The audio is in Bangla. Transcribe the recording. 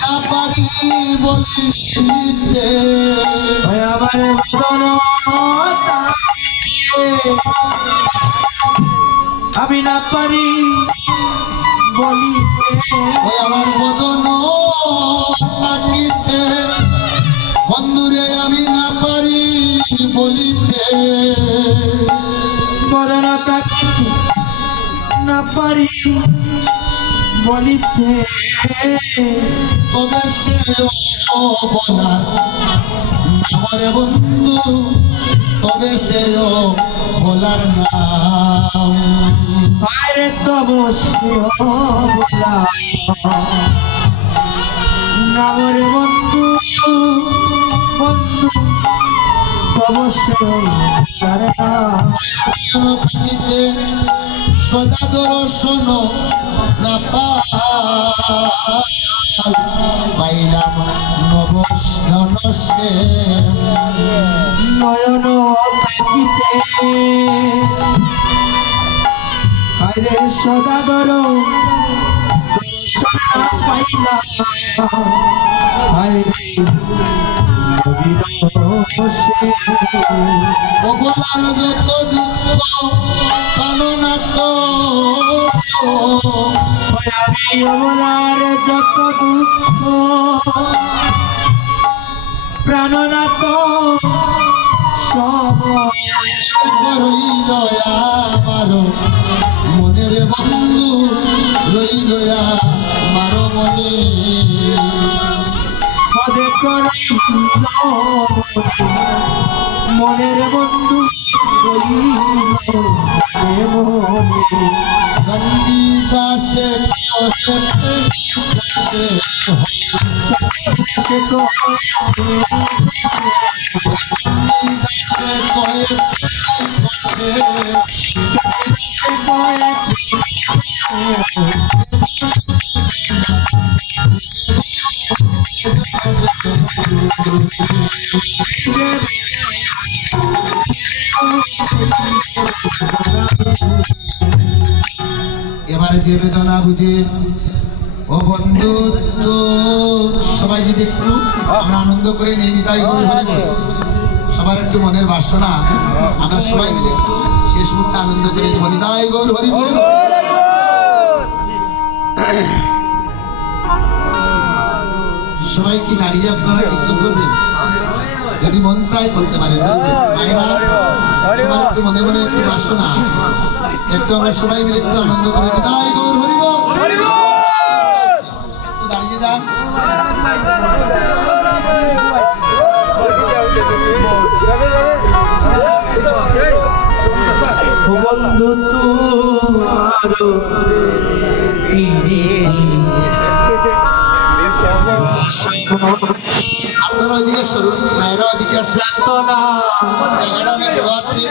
না পারি বলিতে আমার বদন আমি না পারি বলিতে আমার বদন থাকিতে বন্ধুরে আমি না পারি বলিতে বদন থাকিতে না পারি বলিতে তবে সে বলা আমার বন্ধু তবে সে বলার নাম আরে তব বলা নামরে বন্ধু বন্ধু তব বলার নাম থাকিতে সদা দর্শন না পাইলাম নবস্ন সে নয়ন থাকিতে আরে সদা দর্শন না পাইলাম আরে নবীন সে ও বলার যত দুঃখ প্রাণনাথ আমি বলার যত দুঃখ প্রাণনাথ সব রইল আমার মনের বন্ধু রইল আমার মনে পদে করাই মনের বন্ধু মনে চণ্ডী দাসে দাসে সে কয়ে এবারে যে বেদনা বুঝে ও বন্ধু তো সবাই যদি একটু আমরা আনন্দ করে নিয়ে নিতাই গৌর হরি বল সবার একটু মনের বাসনা আমরা সবাই মিলে একটু শেষ মুহূর্তে আনন্দ করে নিব নিতাই গৌর হরি বল সবাই কি দাঁড়িয়ে আপনারা কীর্তন করবেন যদি মন চাই করতে পারেন মায়েরা সবার একটু মনে মনে একটু বাসনা একটু আমরা সবাই মিলে একটু আনন্দ করে নিতাই গৌর হরি বল একটু দাঁড়িয়ে যান বন্ধু তোমার আপনারা ওইদিকে সরুন মায়েরা ওইদিকে আসুন জায়গাটা অনেক বড় আছে